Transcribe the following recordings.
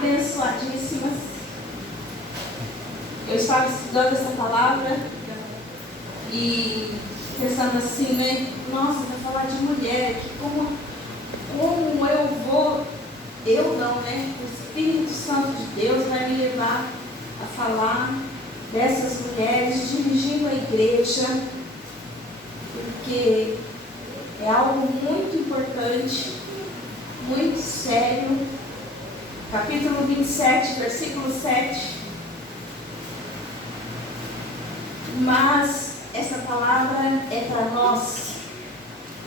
abençoadíssimas. Eu estava estudando essa palavra e pensando assim, né? Nossa, vai falar de mulher aqui, como eu vou, eu não, né? O Espírito Santo de Deus vai me levar a falar dessas mulheres dirigindo a igreja, porque é algo muito importante, muito sério. Capítulo 27, versículo 7. Mas essa palavra é para nós.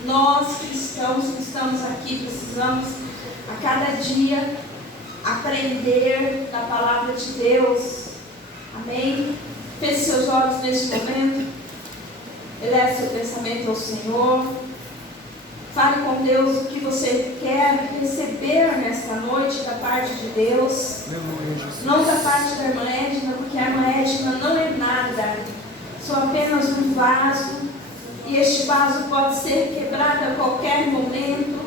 Nós cristãos que estamos aqui precisamos a cada dia aprender da palavra de Deus. Amém? Feche seus olhos neste momento. Eleve seu pensamento ao Senhor. Fale com Deus o que você quer receber nesta noite da parte de Deus. Não da parte da irmã Edna, porque a irmã Edna não é nada. Sou apenas um vaso. E este vaso pode ser quebrado a qualquer momento.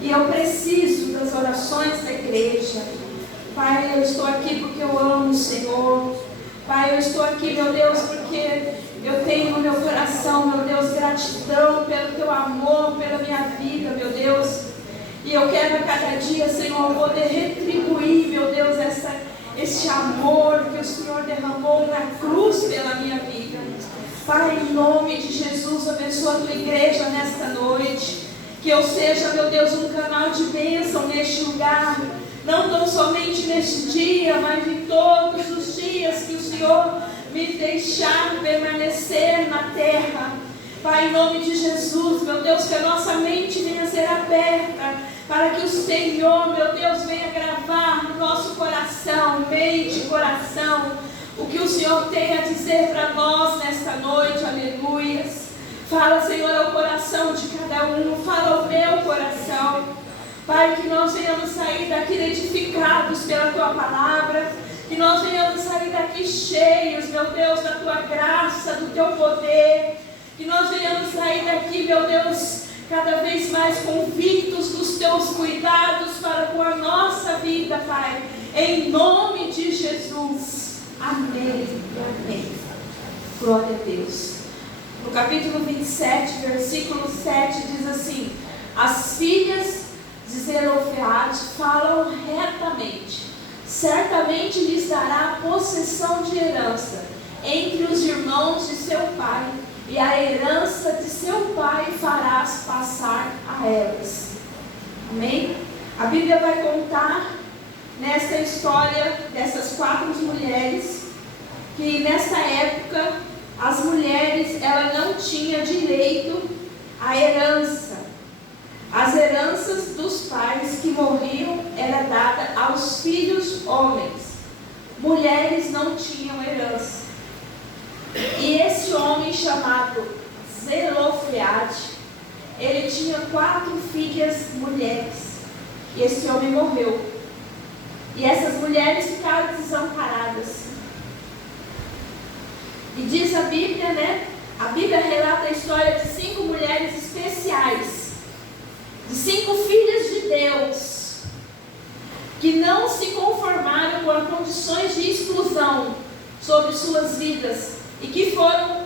E eu preciso das orações da igreja. Pai, eu estou aqui porque eu amo o Senhor. Pai, eu estou aqui, meu Deus, porque eu tenho no meu coração, meu Deus, gratidão pelo teu amor, pela minha vida, meu Deus. E eu quero a cada dia, Senhor, poder retribuir, meu Deus, este amor que o Senhor derramou na cruz pela minha vida. Pai, em nome de Jesus, abençoa a tua igreja nesta noite. Que eu seja, meu Deus, um canal de bênção neste lugar. Não tão somente neste dia, mas em todos os dias que o Senhor me deixar permanecer na terra. Pai, em nome de Jesus, meu Deus, que a nossa mente venha a ser aberta, para que o Senhor, meu Deus, venha gravar no nosso coração, mente e coração, o que o Senhor tem a dizer para nós nesta noite. Aleluias. Fala, Senhor, ao coração de cada um, fala ao meu coração. Pai, que nós venhamos sair daqui edificados pela tua palavra, que nós venhamos sair daqui cheios, meu Deus, da tua graça, do teu poder, que nós venhamos sair daqui, meu Deus, cada vez mais convictos dos teus cuidados para com a nossa vida, Pai, em nome de Jesus. Amém e amém. Glória a Deus. No capítulo 27, versículo 7, diz assim: as filhas de Zelofeade falam retamente. Certamente lhes dará possessão de herança entre os irmãos de seu pai, e a herança de seu pai farás passar a elas. Amém? A Bíblia vai contar nesta história dessas 4 mulheres, que nessa época as mulheres ela não tinham direito à herança. As heranças dos pais que morriam era dada aos filhos homens. Mulheres não tinham herança. E esse homem chamado Zelofeade, ele tinha 4 filhas mulheres. E esse homem morreu. E essas mulheres ficaram desamparadas. E diz a Bíblia, né? A Bíblia relata a história de 5 mulheres especiais, de 5 filhas de Deus, que não se conformaram com as condições de exclusão sobre suas vidas e que foram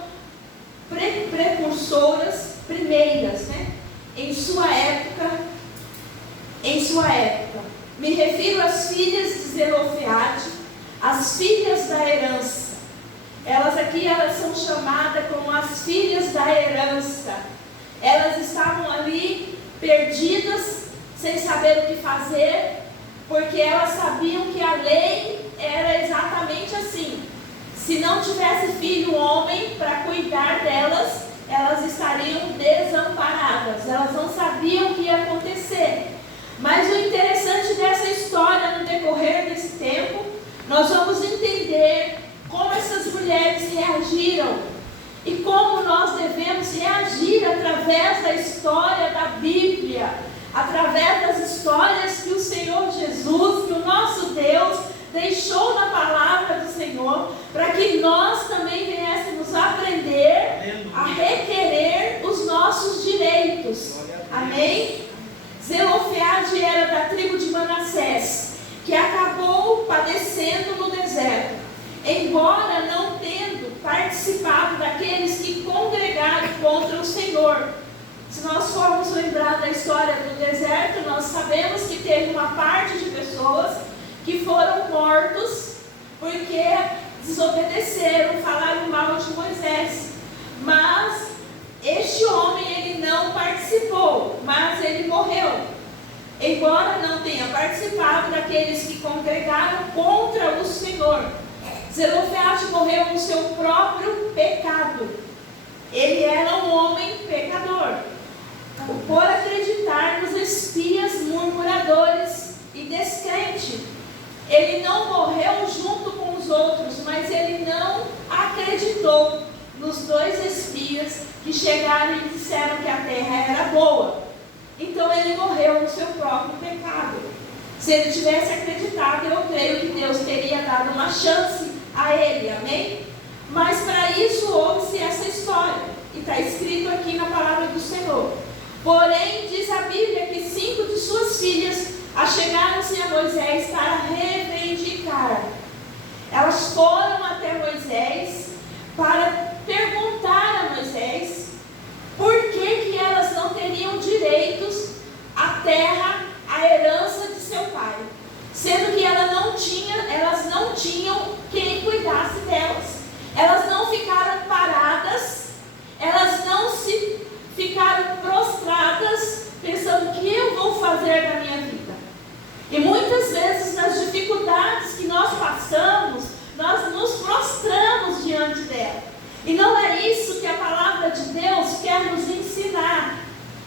precursoras, primeiras, né? Em sua época. Me refiro às filhas de Zelofeade, as filhas da herança. Elas são chamadas como as filhas da herança. Elas estavam ali perdidas, sem saber o que fazer, porque elas sabiam que a lei era exatamente assim: se não tivesse filho homem para cuidar delas, elas estariam desamparadas. Elas não sabiam o que ia acontecer. Mas o interessante dessa história, no decorrer desse tempo, nós vamos entender como essas mulheres reagiram e como nós devemos reagir através da história da Bíblia, através das histórias que o Senhor Jesus, que o nosso Deus deixou na palavra do Senhor, para que nós também viéssemos aprender a requerer os nossos direitos. Amém? Zelofeade era da tribo de Manassés, que acabou embora não tendo participado daqueles que congregaram contra o Senhor. Se nós formos lembrar da história do deserto, nós sabemos que teve uma parte de pessoas que foram mortos porque desobedeceram, falaram mal de Moisés. Mas este homem, ele não participou, mas ele morreu. Embora não tenha participado daqueles que congregaram contra o Senhor. Zelofehad morreu no seu próprio pecado. Ele era um homem pecador, por acreditar nos espias murmuradores e descrente. Ele não morreu junto com os outros, mas ele não acreditou nos 2 espias que chegaram e disseram que a terra era boa. Então ele morreu no seu próprio pecado. Se ele tivesse acreditado, eu creio que Deus teria dado uma chance a ele, amém? Mas para isso houve-se essa história, e está escrito aqui na palavra do Senhor. Porém, diz a Bíblia que 5 de suas filhas achegaram-se a Moisés para reivindicar. Elas foram até Moisés para perguntar a Moisés por que elas não teriam direitos à terra, à herança de seu pai, sendo que elas não tinham quem cuidasse delas. Elas não ficaram paradas, elas não se ficaram prostradas, pensando: o que eu vou fazer na minha vida? E muitas vezes, nas dificuldades que nós passamos, nós nos prostramos diante dela. E não é isso que a palavra de Deus quer nos ensinar.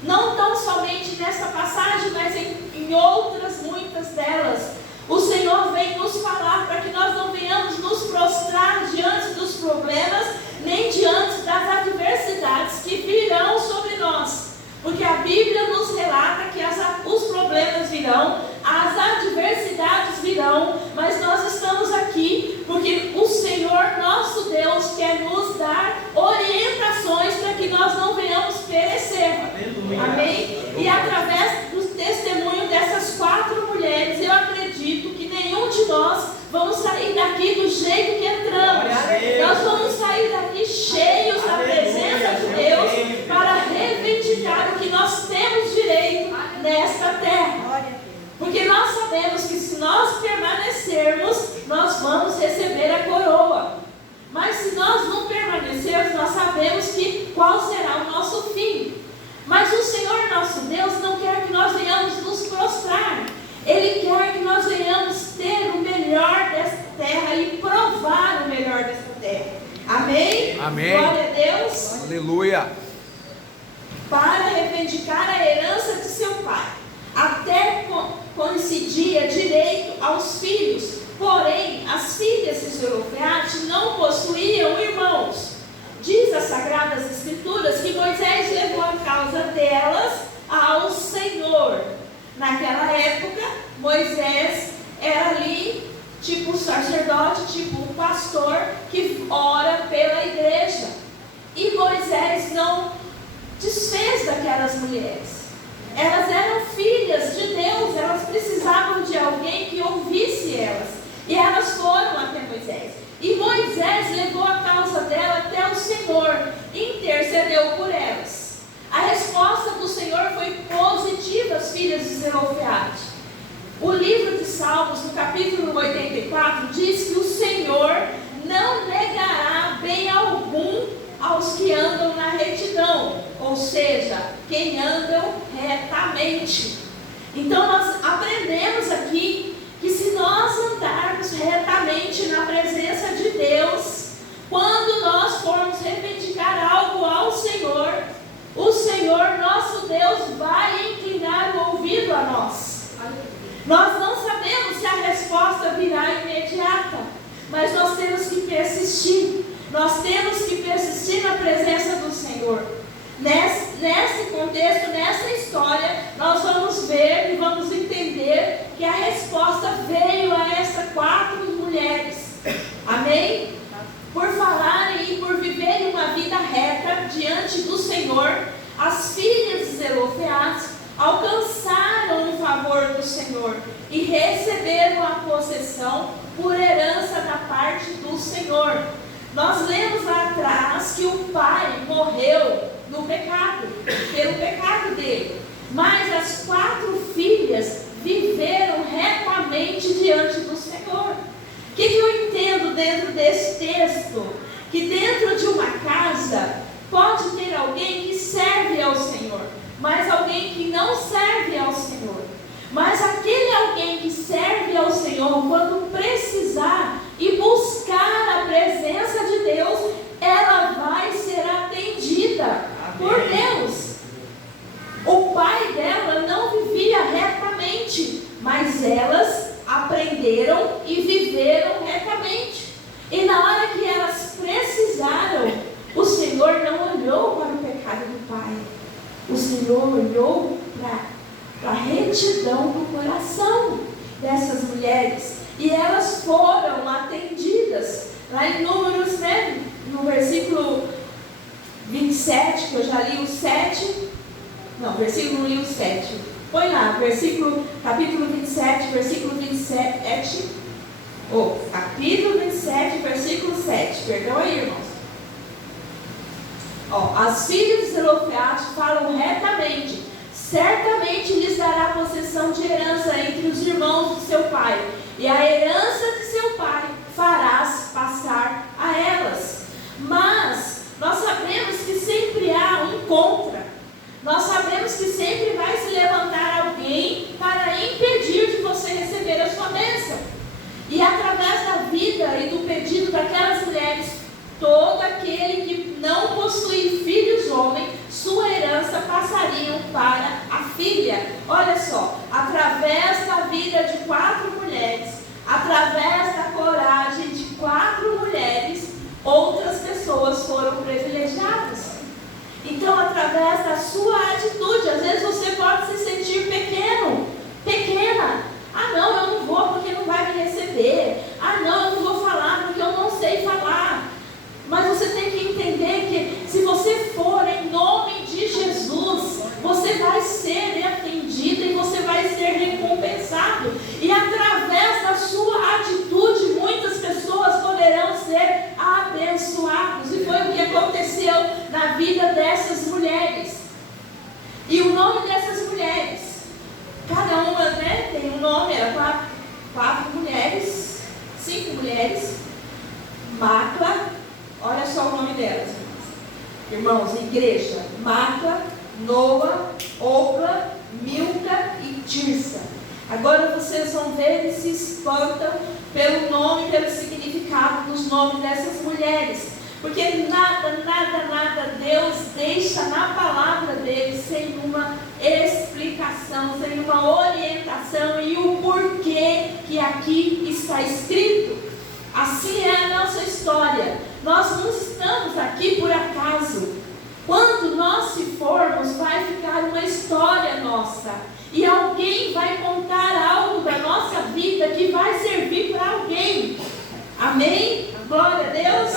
Não tão somente nessa passagem, mas em outras, muitas delas. O Senhor vem nos falar para que nós não venhamos nos prostrar diante dos problemas, nem diante das adversidades que virão sobre nós. Porque a Bíblia nos relata que os problemas virão, as adversidades virão, mas nós estamos aqui porque o Senhor nosso Deus quer nos dar orientações para que nós não venhamos perecer. Aleluia. Amém? E através do testemunho dessas 4 mulheres, eu acredito que nenhum de nós vamos sair daqui do jeito que entramos. Nós vamos sair daqui cheios da presença de Deus para reivindicar o que nós temos direito nesta terra. Porque nós sabemos que se nós permanecermos, nós vamos receber a coroa. Mas se nós não permanecermos, nós sabemos qual será o nosso fim. Mas o Senhor nosso Deus não quer que nós venhamos nos prostrar. Ele quer que nós venhamos ter o melhor desta terra e provar o melhor desta terra. Amém? Amém. Glória a Deus. Aleluia. Para reivindicar a herança de seu pai, até coincidia direito aos filhos. Porém, as filhas de Zelofehad não possuíam irmãos. Diz as Sagradas Escrituras que Moisés levou a causa delas ao Senhor. Naquela época, Moisés era ali tipo sacerdote, tipo um pastor que ora pela igreja. E Moisés não desfez daquelas mulheres. Elas eram filhas de Deus, elas precisavam de alguém que ouvisse elas. E elas foram até Moisés. E Moisés levou a causa dela até o Senhor, intercedeu por elas. A resposta do Senhor foi positiva às filhas de Zelofehad. O livro de Salmos, no capítulo 84, diz que o Senhor não negará bem algum aos que andam na retidão, ou seja, quem andam retamente. Então nós aprendemos aqui que se nós andarmos retamente na presença de Deus, quando nós formos reivindicar algo ao Senhor, o Senhor nosso Deus vai inclinar o ouvido a nós. Nós não sabemos se a resposta virá imediata, mas nós temos que persistir. Nós temos que persistir na presença do Senhor. Nesse contexto, nessa história, nós vamos ver e vamos entender que a resposta veio a essas 4 mulheres. Amém? Por falarem e por viverem uma vida reta diante do Senhor, as filhas de Zelofehad alcançaram o favor do Senhor e receberam a possessão por herança da parte parte do Senhor. Nós lemos lá atrás que o pai morreu no pecado, pelo pecado dele. Mas as 4 filhas viveram retamente diante do Senhor. O que eu entendo dentro desse texto? Que dentro de uma casa pode ter alguém que serve ao Senhor, mas alguém que não serve ao Senhor. Mas aquele alguém que serve ao Senhor, quando precisar e buscar a presença de Deus, ela vai ser atendida por Deus. O pai dela não vivia retamente, mas elas aprenderam e viveram retamente. E na hora que elas precisaram, o Senhor não olhou para o pecado do pai. O Senhor olhou para a retidão do coração dessas mulheres. E elas foram atendidas. Lá em Números, né, no versículo 27, que eu já li o 7. Não, versículo li o 7. Põe lá, capítulo 27, versículo 27. Capítulo 27, versículo 7. Perdão aí, irmãos. As filhas de Zelofeade falam retamente. Certamente lhes dará possessão de herança entre os irmãos de seu pai, e a herança de seu pai farás passar a elas. Mas nós sabemos que sempre há um contra. Nós sabemos que sempre vai se levantar alguém para impedir de você receber a sua bênção. E através da vida e do pedido daquelas mulheres, todo aquele que não possui filhos homens, sua herança passariam para a filha. Olha só, através da vida de 4 mulheres, através da coragem de 4 mulheres, outras pessoas foram privilegiadas. Então, através da sua atitude, às vezes você pode se sentir pequena. Ah, não, eu não vou porque não vai me receber. Ah, não, eu não vou falar porque eu não sei falar. Mas você tem que entender que se você for em nome de Jesus, você vai ser atendido e você vai ser recompensado. E através da sua atitude, muitas pessoas poderão ser abençoados. E foi o que aconteceu na vida dessas mulheres. E o nome dessas mulheres, cada uma, né, tem um nome, era 4 mulheres, 5 mulheres. Macla, olha só o nome delas, irmãos, igreja: Macla, Noa, Opla, Milca e Tirsa. Agora vocês vão ver e se espantam pelo nome, pelo significado dos nomes dessas mulheres. Porque nada Deus deixa na palavra dele sem uma explicação, sem uma orientação e o porquê que aqui está escrito. Assim é a nossa história. Nós não estamos aqui por acaso. Quando nós se formos, vai ficar uma história nossa. E alguém vai contar algo da nossa vida que vai servir para alguém. Amém? Glória a Deus.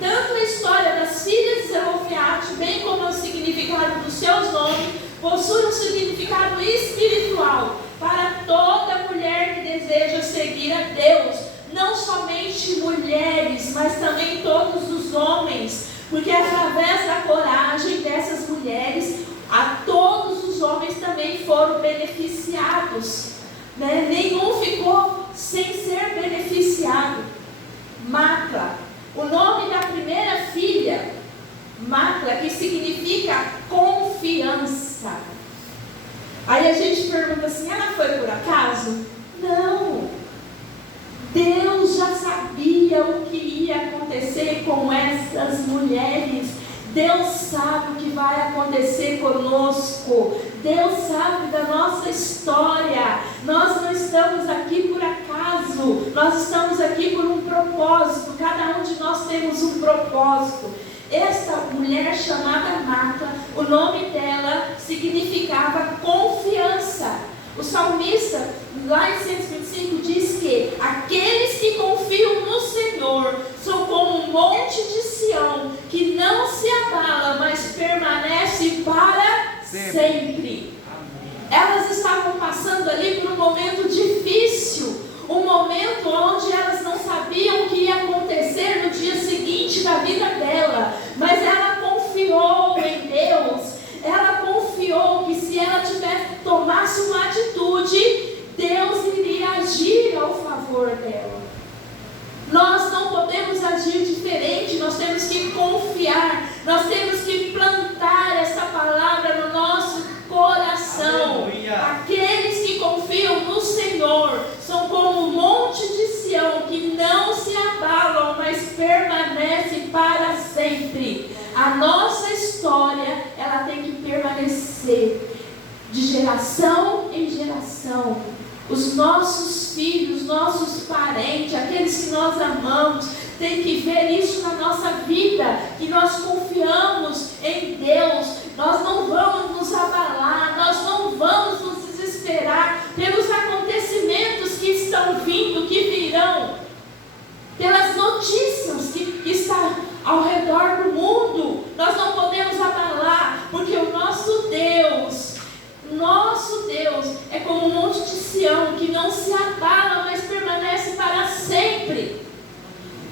Tanto a história das filhas de Zelofeade, bem como o significado dos seus nomes, possui um significado espiritual para toda mulher que deseja seguir a Deus. Não somente mulheres, mas também todos os homens. Porque através da coragem dessas mulheres, a todos os homens também foram beneficiados, né? Nenhum ficou sem ser beneficiado. Macla, o nome da primeira filha, Macla, que significa confiança. Aí a gente pergunta assim: ela foi por acaso? Não. Deus já sabia o que ia acontecer com essas mulheres. Deus sabe o que vai acontecer conosco. Deus sabe da nossa história. Nós não estamos aqui por acaso. Nós estamos aqui por um propósito. Cada um de nós temos um propósito. Esta mulher chamada Macla, o nome dela significava confiança. O salmista, lá em 125, diz que aqueles que confiam no Senhor são como um monte de Sião, que não se abala, mas permanece para sempre. Elas estavam passando ali por um momento difícil, um momento onde elas não sabiam o que ia a vida dela, mas ela confiou em Deus. Ela confiou que se ela tomasse uma atitude, Deus iria agir ao favor dela. Nós não podemos agir diferente, nós temos que confiar, nós temos que plantar essa palavra no nosso coração. Aleluia. Aqueles que confiam no Senhor são como um monte de Sião, que não se abalam, mas permanecem para sempre. A nossa história, ela tem que permanecer de geração em geração. Os nossos filhos, nossos parentes, aqueles que nós amamos, tem que ver isso na nossa vida, que nós confiamos em Deus. Nós não vamos nos abalar, nós não vamos nos desesperar pelos acontecimentos que estão vindo, que virão, pelas notícias que estão ao redor do mundo. Nós não podemos abalar, porque o nosso Deus é como um monte de Sião, que não se abala, mas permanece para sempre.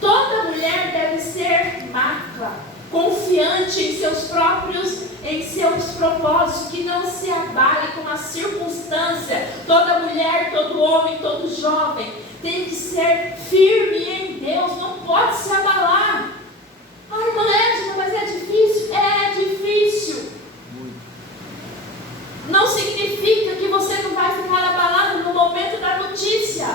Toda mulher deve ser macla, confiante em seus propósitos, que não se abale com a circunstância. Toda mulher, todo homem, todo jovem tem que ser firme em Deus, não pode se abalar. Ah, irmã Edna, mas é difícil? É difícil. Não significa que você não vai ficar abalado no momento da notícia,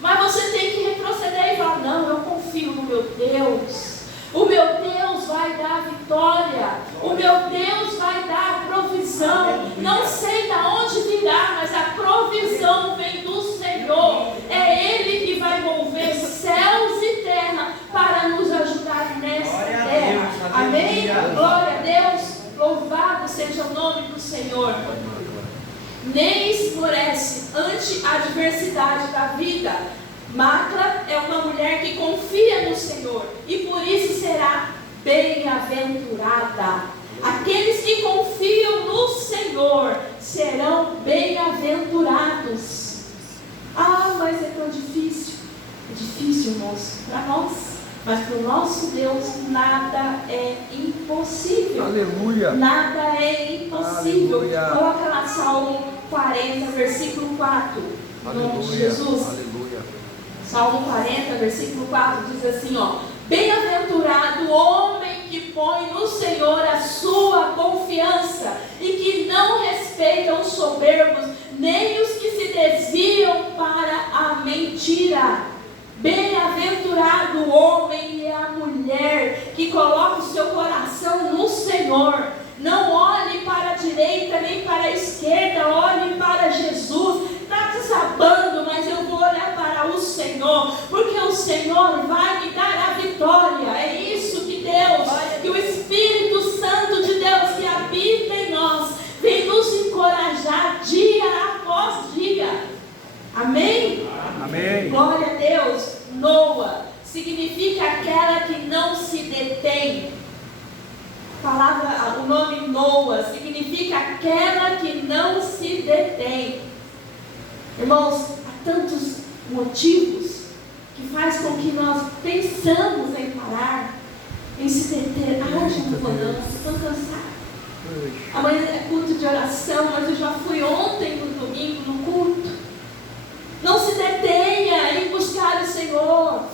mas você tem que retroceder e falar: não, eu confio no meu Deus. O meu Deus vai dar vitória, o meu Deus vai dar provisão. Não sei de onde virá, mas a provisão vem do Senhor. É Ele que vai mover céus e terra para nos ajudar nesta terra. Amém? Glória a Deus. Louvado seja o nome do Senhor. Nem esmorece ante a adversidade da vida. Macla é uma mulher que confia no Senhor e por isso será bem-aventurada. Aqueles que confiam no Senhor serão bem-aventurados. Ah, mas é tão difícil. É difícil, irmãos, para nós. Mas para o nosso Deus nada é impossível. Aleluia. Nada é impossível. Aleluia. Coloca lá Salmo 40, versículo 4. Em nome de Jesus. Aleluia. Salmo 40, versículo 4 diz assim, ó: bem-aventurado o homem que põe no Senhor a sua confiança e que não respeita os soberbos, nem os que se desviam para a mentira. Bem-aventurado o homem e a mulher que coloca o seu coração no Senhor. Não olhe para a direita nem para a esquerda, olhe para Jesus. Está desabando, mas eu vou olhar para o Senhor, porque o Senhor vai me dar a vitória. É isso que Deus, que o Espírito Santo de Deus que habita em nós, vem nos encorajar dia após dia. Amém? Amém. Glória a Deus. Noa significa aquela que não se detém. O nome Noa significa aquela que não se detém. Irmãos, há tantos motivos que faz com que nós pensamos em parar, em se deter. Ah, já não vou não, estou cansada. Amanhã é culto de oração, mas eu já fui ontem no domingo no culto. Não se detenha em buscar o Senhor.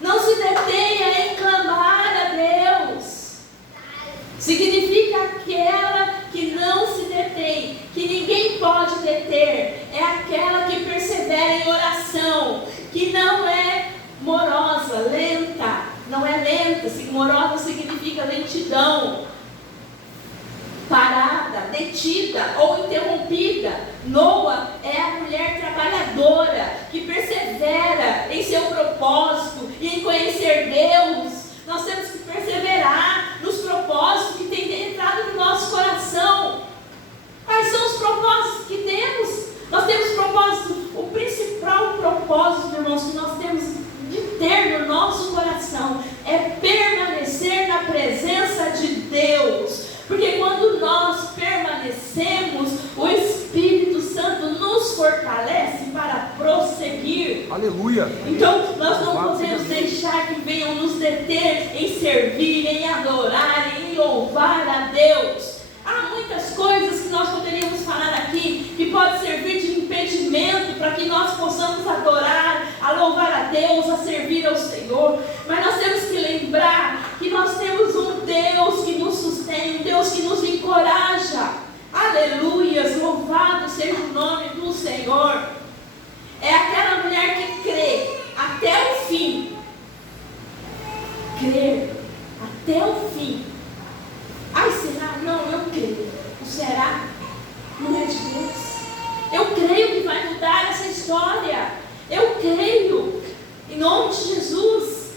Não se detenha em clamar a Deus. Significa aquela que não se detém, que ninguém pode deter. É aquela que persevera em oração, que não é morosa, lenta. Não é lenta, morosa significa lentidão. Parada, detida ou interrompida. Noa é a mulher trabalhadora que persevera em seu propósito e em conhecer Deus. Nós temos que perseverar nos propósitos que tem entrado no nosso coração. Quais são os propósitos que temos? Nós temos propósito. O principal propósito, irmãos, que nós temos de ter no nosso coração é permanecer na presença de Deus. Porque quando nós permanecemos, o Espírito Santo nos fortalece para prosseguir. Aleluia. Aleluia. Então nós não podemos deixar que venham nos deter em servir, em adorar, em louvar a Deus. Há muitas coisas que nós poderíamos falar aqui que pode servir de impedimento para que nós possamos adorar, a louvar a Deus, a servir ao Senhor. Mas nós temos que lembrar que nós temos um Deus que nos sustém, um Deus que nos encoraja. Aleluias, louvado seja o nome do Senhor. É aquela mulher que crê até o fim. Crer até o fim. Ai, será? Não, eu creio. O será não é de Deus. Eu creio que vai mudar essa história. Eu creio. Em nome de Jesus.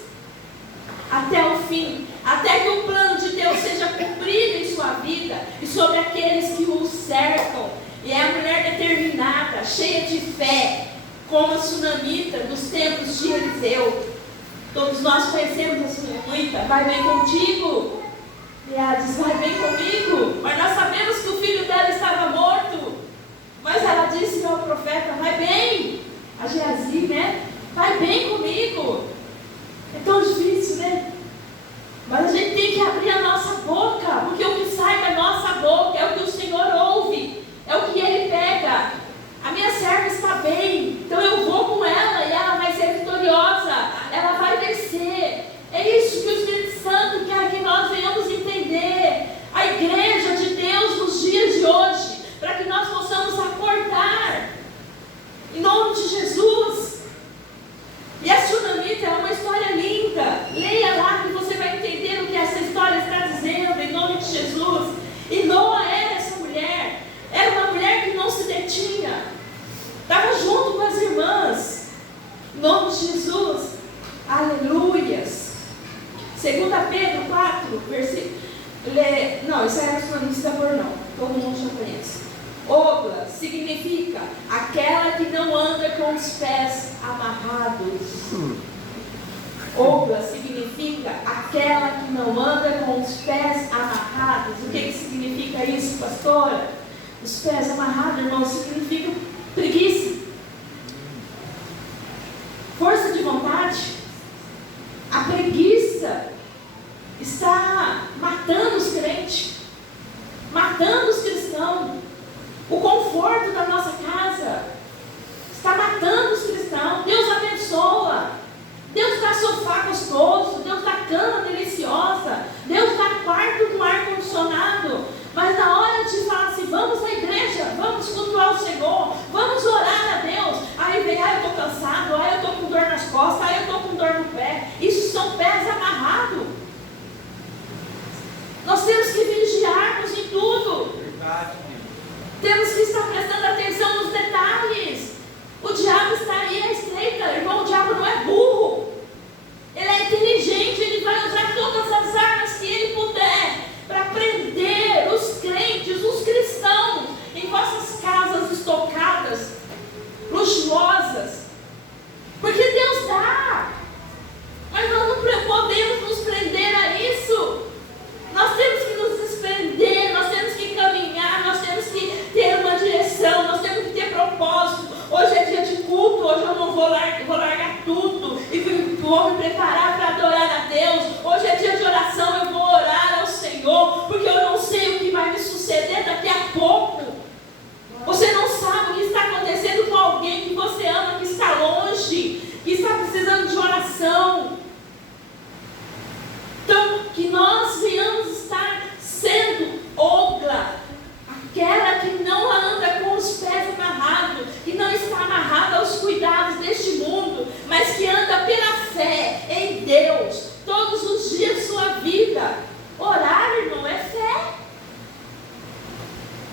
Até o fim. Até que o plano de Deus seja cumprido em sua vida e sobre aqueles que o cercam. E é a mulher determinada, cheia de fé, como a sunamita dos tempos de Eliseu. Todos nós conhecemos a sunamita. Vai bem contigo? E ela diz, vai bem comigo. Mas nós sabemos que o filho dela estava morto. Mas ela disse ao profeta, vai bem. A Geazi, né? Vai bem comigo. É tão difícil, né? Mas a gente tem que abrir a nossa boca. Porque o que sai da nossa boca é o que o Senhor ouve. É o que Ele pega. A minha serva está bem. Então eu vou com ela e ela vai ser vitoriosa. Ela vai vencer. É isso que o Espírito Santo quer que nós venhamos entender. A igreja de Deus nos dias de hoje, para que nós possamos acordar, em nome de Jesus. E a sunamita é uma história linda. Leia lá que você vai entender o que essa história está dizendo, em nome de Jesus. E Noa era essa mulher. Era uma mulher que não se detinha. Estava junto com as irmãs. Em nome de Jesus. Aleluias. 2 Pedro 4, versículo. Não, isso aí não precisa pôr não. Todo mundo já conhece. Ogla significa aquela que não anda com os pés amarrados. Ogla significa aquela que não anda com os pés amarrados. O que significa isso, pastora? Os pés amarrados, irmão, significa preguiça, força de vontade. A preguiça está matando os crentes, matando os cristãos. O conforto da nossa casa está matando os cristãos. Deus abençoa. Deus dá sofá gostoso, Deus dá cama deliciosa, Deus dá quarto com ar-condicionado. Mas na hora de falar assim, vamos à igreja, vamos cultuar o Senhor, vamos orar a Deus. Aí vem, eu estou cansado, eu estou com dor nas costas, eu estou com dor no pé. Isso são pés amarrados. Nós temos que vigiarmos em tudo. Verdade. Temos que estar prestando atenção nos detalhes. O diabo está aí à estreita, irmão. O diabo não é burro. Ele é inteligente, ele vai usar todas as armas que ele puder para prender os crentes, os cristãos, em vossas casas estocadas, luxuosas. Porque Deus dá. Mas nós não podemos nos prender a isso. Nós temos que nos desprender, nós temos que caminhar, nós temos que ter uma direção, nós temos que ter propósito. Hoje é dia de culto, hoje eu não vou largar tudo e vou me preparar para adorar a Deus. Hoje é dia de oração, eu vou orar ao Senhor, porque eu não sei o que vai me suceder daqui a pouco. Você não sabe o que está acontecendo com alguém que você ama, que está longe, que está precisando de oração. Então, que nós venhamos estar sendo ogla, aquela que não anda com os pés amarrados, que não está amarrada aos cuidados deste mundo, mas que anda pela fé em Deus, todos os dias de sua vida. Orar, irmão, é fé.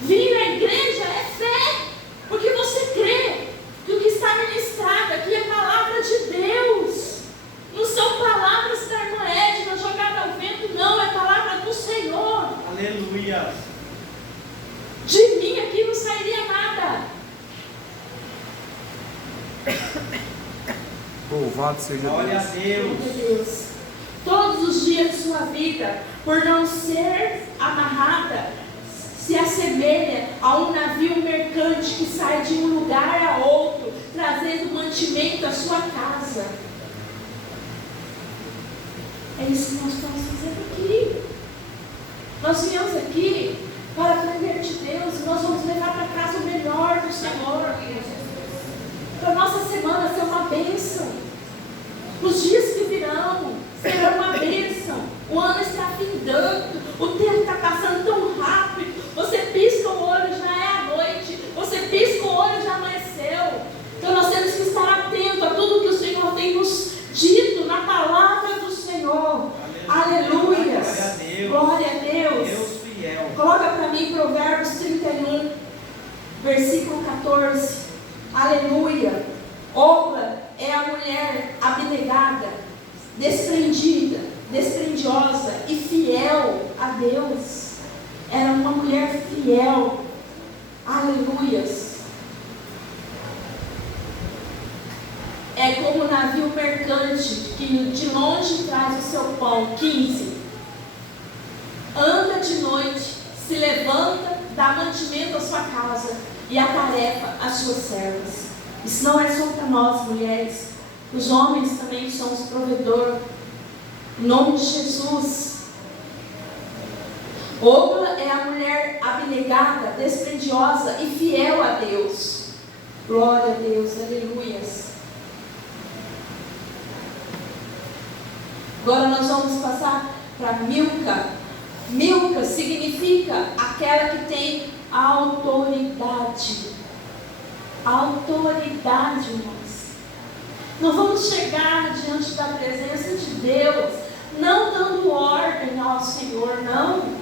Vir à igreja é fé, porque você crê que o que está ministrado aqui é palavra de Deus. Não são palavras da irmã Edna jogada ao vento, não, é palavra do Senhor. Aleluia. De mim aqui não sairia nada. Louvado seja Deus. Glória a Deus. Todos os dias de sua vida, por não ser amarrada, se assemelha a um navio mercante que sai de um lugar a outro, trazendo mantimento à sua casa. É isso que nós estamos fazendo aqui. Nós viemos aqui para aprender de Deus e nós vamos levar para casa o melhor do Senhor. Para a nossa semana ser uma bênção. Os dias que virão serão uma bênção. O ano está findando, o tempo está passando tão rápido. Você pisca o olho, já é a noite. Você pisca o olho, já amanheceu. Então nós temos que estar atentos a tudo que o Senhor tem nos dito na palavra do Senhor. Aleluia. Glória a Deus. Deus fiel. Coloca para mim Provérbios 31, versículo 14. Aleluia. Ogla é a mulher abnegada, desprendida, desprendiosa e fiel a Deus. Era uma mulher fiel. Aleluias. É como um navio mercante que de longe traz o seu pão. 15. Anda de noite, se levanta, dá mantimento à sua casa e a tarefa às suas servas. Isso não é só para nós, mulheres. Os homens também somos provedor. Em nome de Jesus. Ogla é a mulher abnegada, desprendiosa e fiel a Deus. Glória a Deus, aleluias. Agora nós vamos passar para Milca. Milca significa aquela que tem autoridade. Autoridade, irmãos. Nós vamos chegar diante da presença de Deus, não dando ordem ao Senhor, não.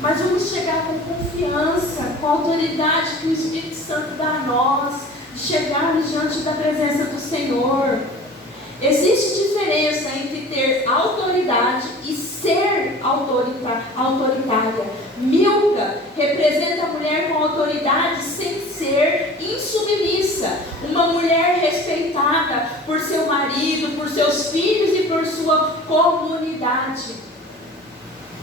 Mas vamos chegar com confiança, com a autoridade que o Espírito Santo dá a nós, de chegarmos diante da presença do Senhor. Existe diferença entre ter autoridade e ser autoritária. Milca representa a mulher com autoridade sem ser insubmissa. Uma mulher respeitada por seu marido, por seus filhos e por sua comunidade.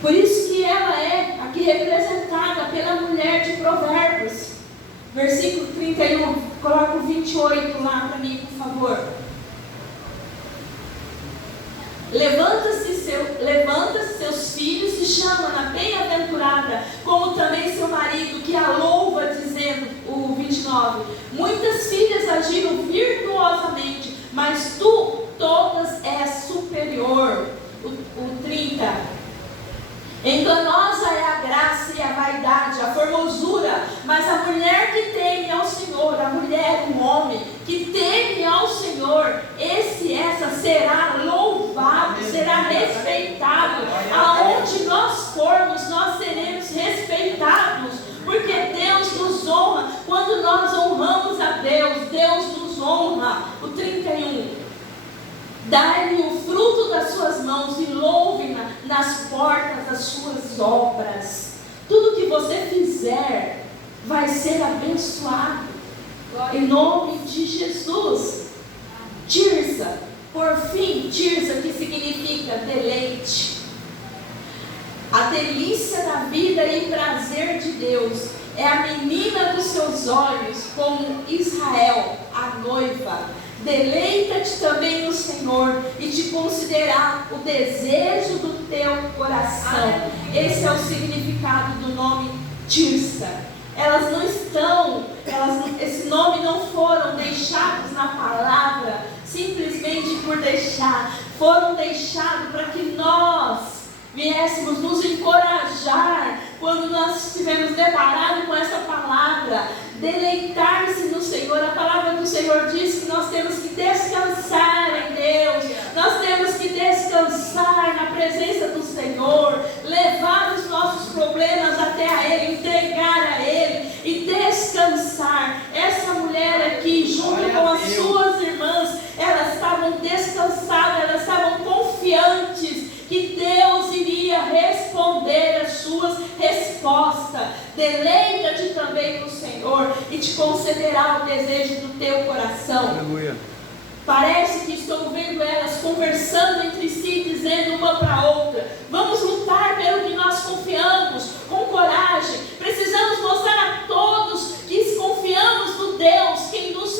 Por isso que ela é aqui representada pela mulher de Provérbios. Versículo 31, coloca o 28 lá para mim, por favor. Levanta-se seus filhos e chama-na bem-aventurada, como também seu marido, que a louva, dizendo, o 29, muitas filhas agiram virtuosamente, mas tu todas és superior. O 30, enganosa é a graça e a vaidade, a formosura, mas a mulher que teme ao Senhor, a mulher, o homem, que teme ao Senhor, essa será louvado, será respeitado. Aonde nós formos, nós seremos respeitados, porque Deus nos honra. Quando nós honramos a Deus, Deus nos honra. O 31, dai-lhe o fruto das suas mãos e louve-na nas portas das suas obras. Tudo que você fizer vai ser abençoado. Em nome de Jesus. Tirsa, por fim, Tirsa, que significa deleite. A delícia da vida e prazer de Deus é a menina dos seus olhos, como Israel, a noiva. Deleita-te também no Senhor e te considerar o desejo do teu coração. Esse é o significado do nome Tirsa. Elas não estão, esse nome não foram deixados na palavra simplesmente por deixar. Foram deixados para que nós viéssemos nos encorajar quando nós estivermos deparados com essa palavra. Deleitar-se no Senhor. A palavra do Senhor diz que nós temos que descansar em Deus. Nós temos que descansar na presença do Senhor, levar os nossos problemas até a Ele, entregar a Ele e descansar. Essa mulher aqui, junto com as suas irmãs, elas estavam descansadas, elas estavam confiantes que Deus iria responder as suas respostas. Deleita-te também no Senhor e te concederá o desejo do teu coração. Aleluia. Parece que estou vendo elas conversando entre si, dizendo uma para a outra: vamos lutar pelo que nós confiamos, com coragem. Precisamos mostrar a todos que confiamos no Deus, quem nos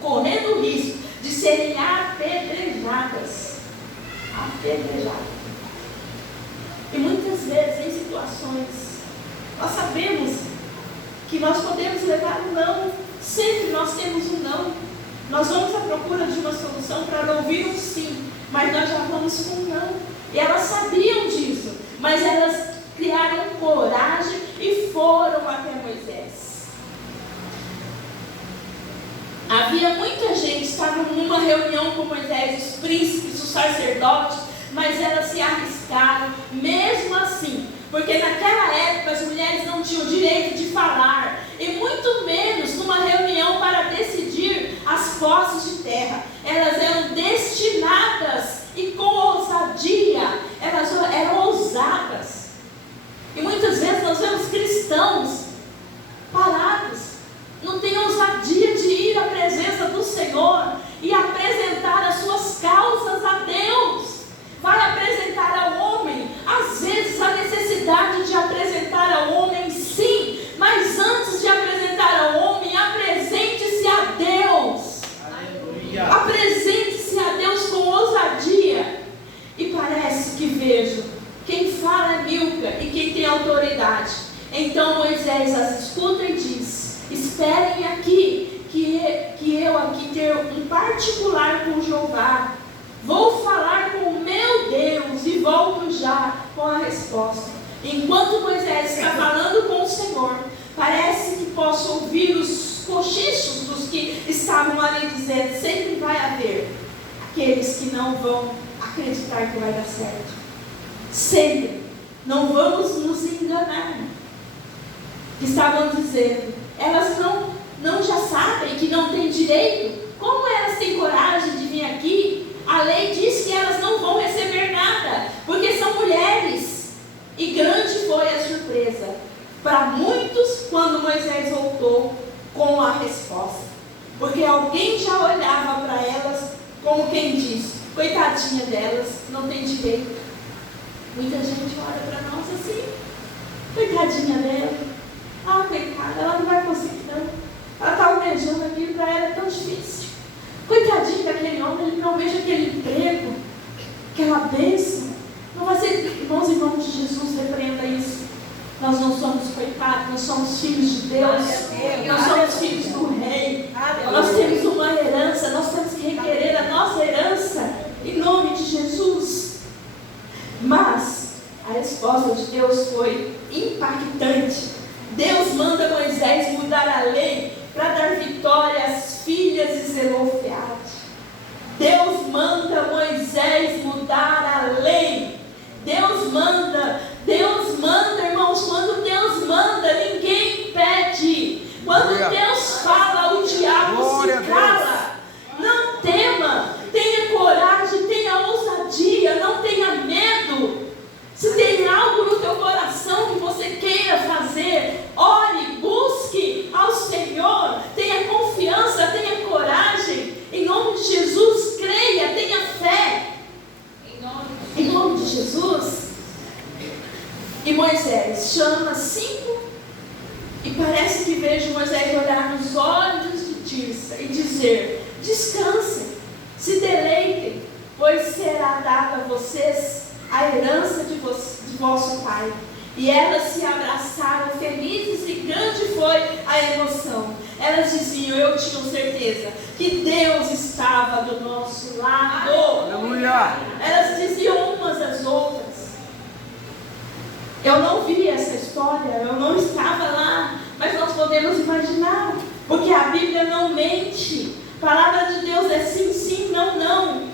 correndo o risco de serem apedrejadas. Apedrejadas. E muitas vezes, em situações, nós sabemos que nós podemos levar um não. Sempre nós temos um não. Nós vamos à procura de uma solução para ouvir um sim, mas nós já vamos com um não. E elas sabiam disso, mas elas criaram coragem e foram até Moisés. Havia muita gente, estavam numa reunião com Moisés, os príncipes, os sacerdotes, mas elas se arriscaram mesmo assim, porque naquela época as mulheres não tinham direito de falar, e muito menos numa reunião para decidir as posses de terra. Elas eram destinadas e com ousadia, elas eram ousadas. E muitas vezes nós vemos cristãos parados, não têm ousadia de ir à presença do Senhor e apresentar as suas causas a Deus. Vai apresentar ao homem, às vezes a necessidade de apresentar ao homem, sim, mas antes de apresentar ao homem, apresente-se a Deus. Aleluia. Apresente-se a Deus com ousadia. E parece que vejo, quem fala é Milca e quem tem autoridade. Então Moisés as escuta e diz: esperem aqui, que eu aqui ter um particular com Jeová. Vou falar com o meu Deus e volto já com a resposta. Enquanto Moisés está falando com o Senhor, parece que posso ouvir os cochichos dos que estavam ali dizendo: sempre vai haver aqueles que não vão acreditar que vai dar certo. Sempre. Não vamos nos enganar. Estavam dizendo: elas não já sabem que não têm direito? Como elas têm coragem de vir aqui? A lei diz que elas não vão receber nada, porque são mulheres. E grande foi a surpresa para muitos quando Moisés voltou com a resposta, porque alguém já olhava para elas como quem diz: coitadinha delas, não tem direito. Muita gente olha para nós assim: coitadinha dela, coitada, ela não vai conseguir não, ela está almejando aquilo, para ela é tão difícil. Coitadinho daquele homem, ele não veja aquele emprego, aquela bênção. Não vai ser, irmãos e irmãs de Jesus, repreenda isso. Nós não somos coitados, nós somos filhos de Deus. Nós somos filhos do Rei. Nós temos uma herança, nós temos que requerer a nossa herança, em nome de Jesus. Mas a resposta de Deus foi impactante. Deus manda Moisés mudar a lei para dar vitória às filhas de Zelofeade. Deus manda Moisés mudar a lei. Deus manda, irmãos. Quando Deus manda, ninguém impede. Quando Deus fala, o diabo se cala. Não tema, tenha coragem, tenha ousadia, não tenha medo. Se tem algo no teu coração que você queira fazer, ore, busque ao Senhor, tenha confiança, tenha coragem, em nome de Jesus, creia, tenha fé, em nome de Jesus. E Moisés chama 5, e parece que vejo Moisés olhar nos olhos de Tirsa e dizer: descansem, se deleitem, pois será dada a vocês a herança de vosso pai. E elas se abraçaram felizes e grande foi a emoção. Elas diziam: eu tinha certeza que Deus estava do nosso lado. Aleluia. Elas diziam umas às outras. Eu não vi essa história, eu não estava lá, mas nós podemos imaginar, porque a Bíblia não mente. A palavra de Deus é sim, sim, não, não.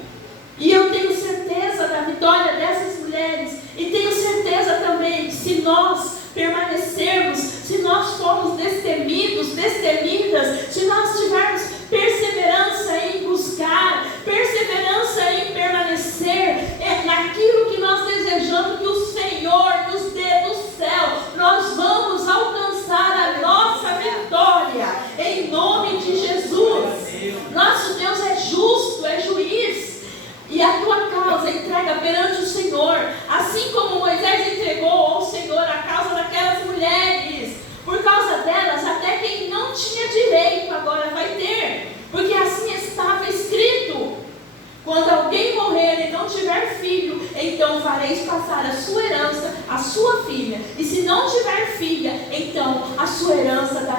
E eu tenho certeza da vitória dessas mulheres. E tenho certeza também que se nós permanecermos, se nós formos destemidos, destemidas, se nós tivermos perseverança em buscar, perseverança em permanecer naquilo que nós desejamos que o Senhor nos dê do céu, nós vamos alcançar a nossa vitória, em nome de Jesus. Nosso Deus é justo, é juiz. E a tua causa entrega perante o Senhor, assim como Moisés entregou ao Senhor a causa daquelas mulheres.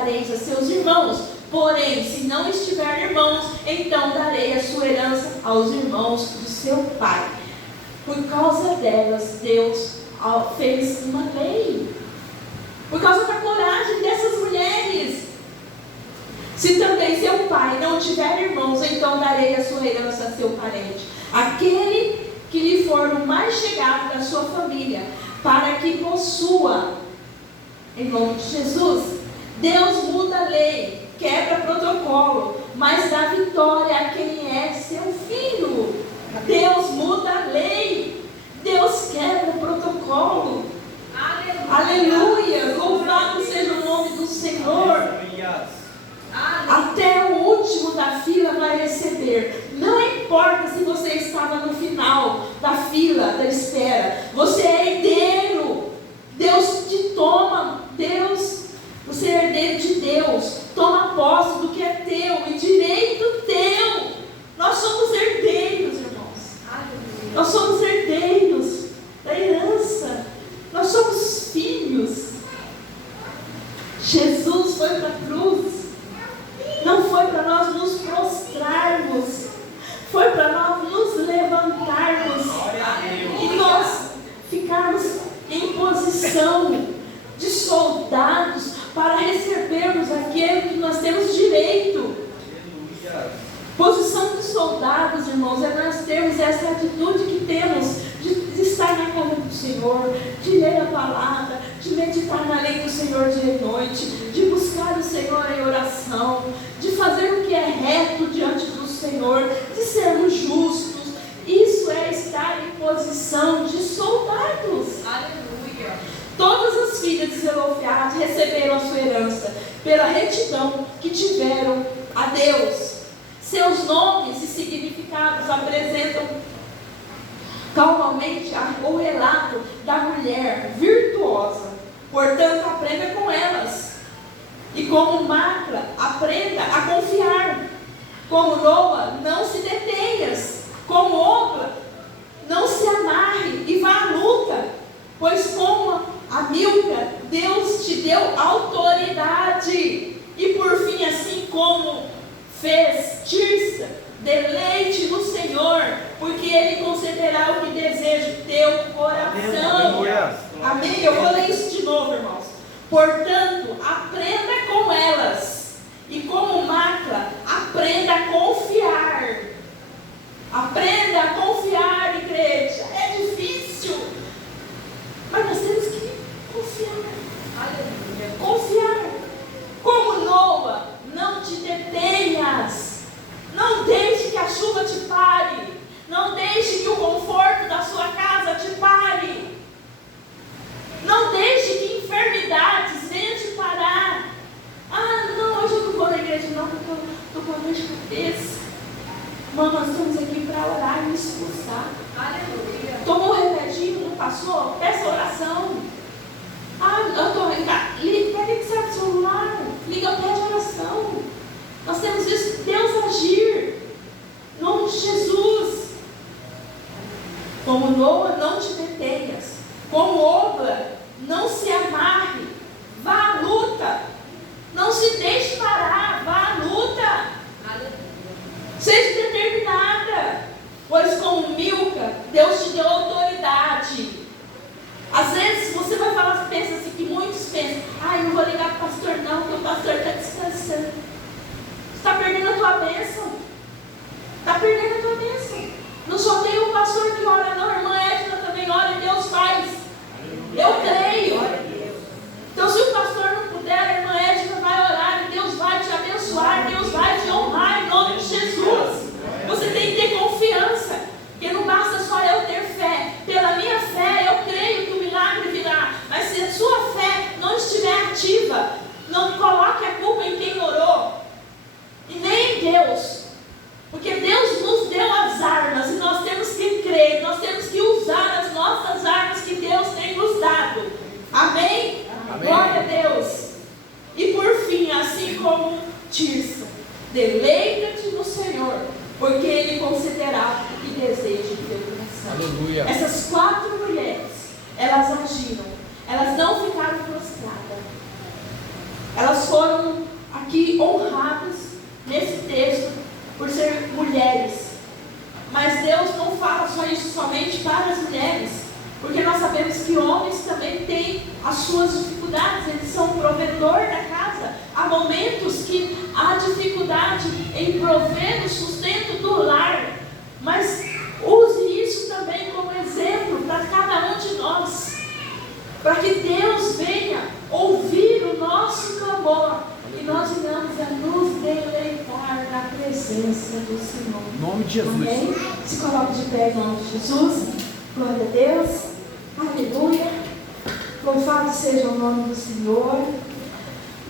dareis a seus irmãos. Porém, se não estiver irmãos, então darei a sua herança aos irmãos do seu pai. Por causa delas, Deus fez uma lei. Por causa da coragem dessas mulheres. Se também seu pai não tiver irmãos, então darei a sua herança a seu parente, aquele que lhe for o mais chegado da sua família, para que possua. Em nome de Jesus. Deus muda a lei, quebra protocolo, mas dá vitória a quem é seu filho. Deus muda a lei, Deus quebra o protocolo. Aleluia! Louvado seja o nome do Senhor. Até o último da fila vai receber. Não importa se você estava no final da fila, da espera. Você é herdeiro. Deus te toma. Você é herdeiro de Deus. Toma posse do que é teu e direito teu. Nós somos herdeiros, irmãos. Nós somos herdeiros da herança. Nós somos filhos. Jesus foi para a cruz. Não foi para nós nos prostrarmos, foi para nós nos levantarmos e nós ficarmos em posição de soldados para recebermos aquilo que nós temos direito. Posição de soldados, irmãos, é nós termos essa atitude que temos de estar na casa do Senhor, de ler a palavra, de meditar na lei do Senhor dia e noite, de buscar o Senhor em oração, de fazer o que é reto diante do Senhor, de sermos justos. Isso é estar em posição de soldados. Aleluia! Todas as filhas de Zelofehad receberam a sua herança pela retidão que tiveram a Deus. Seus nomes e significados apresentam calmamente o relato da mulher virtuosa. Portanto, aprenda com elas. E como Macla, aprenda a confiar. Como Noa, não se detenhas. Como Ogla, não se amarre e vá à luta. Pois como a Milca, Deus te deu autoridade. E por fim, assim como fez Tirsa, deleite no Senhor, porque Ele concederá o que deseja o teu coração. Amém? Eu vou ler isso de novo, irmãos. Portanto, aprenda com elas, e como Macla, aprenda a confiar. Aprenda a confiar, igreja. É difícil, mas nós temos que confiar. Aleluia. Confiar. Como Noa, não te detenhas. Não deixe que a chuva te pare. Não deixe que o conforto da sua casa te pare. Não deixe que enfermidades venham te parar. Ah, não, hoje eu não vou na igreja não, porque eu estou com dor de cabeça. Mãe, nós estamos aqui para orar e expulsar. Aleluia. Tomou o remedinho, não passou? Peça oração. Ah, eu estou em casa. Para que serve o celular? Liga, pede oração. Nós temos visto Deus agir. Em nome de Jesus. Como Noa, não te detenhas. Como Ogla, não se amarre. Vá à luta. Não se deixe parar. Vá à luta. Seja determinada. Pois como Milca, Deus te deu autoridade. Às vezes você vai falar, pensa assim, que muitos pensam, não vou ligar para o pastor não, porque o pastor está descansando. Está perdendo a tua bênção. Está perdendo a tua bênção. Não só tem o pastor que ora, não, a irmã Edna também ora e Deus faz. Eu creio. Então, se o pastor não puder, a irmã Edna vai orar e Deus vai te abençoar, Deus vai te honrar em nome de Jesus. Você tem que ter confiança, porque não basta só eu ter fé. Pela minha fé, eu creio que o milagre virá. Mas se a sua fé não estiver ativa, não coloque a culpa em quem orou. E nem em Deus. Porque Deus nos deu as armas e nós temos que crer, nós temos que usar as nossas armas que Deus tem nos dado. Amém? Amém. Glória a Deus. E por fim, assim como Tirsa, deleita-te no Senhor, porque Ele concederá o que deseja o teu coração. Aleluia. Essas 4 mulheres, elas agiram, elas não ficaram prostradas. Elas foram aqui honradas nesse texto por ser mulheres. Mas Deus não fala só isso somente para as mulheres, porque nós sabemos que homens também têm as suas dificuldades, eles são o provedor da casa. Há momentos que há dificuldade em prover o sustento do lar, mas use isso também como exemplo para cada um de nós, para que Deus venha ouvir o nosso clamor e nós venhamos a nos deleitar na presença do Senhor. Em nome de Jesus. Amém? Se coloque de pé em nome de Jesus. Glória a Deus. Aleluia. Louvado seja o nome do Senhor.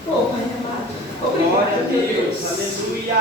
Oh, Pai amado. Obrigado, Glória a Deus. Deus. Aleluia.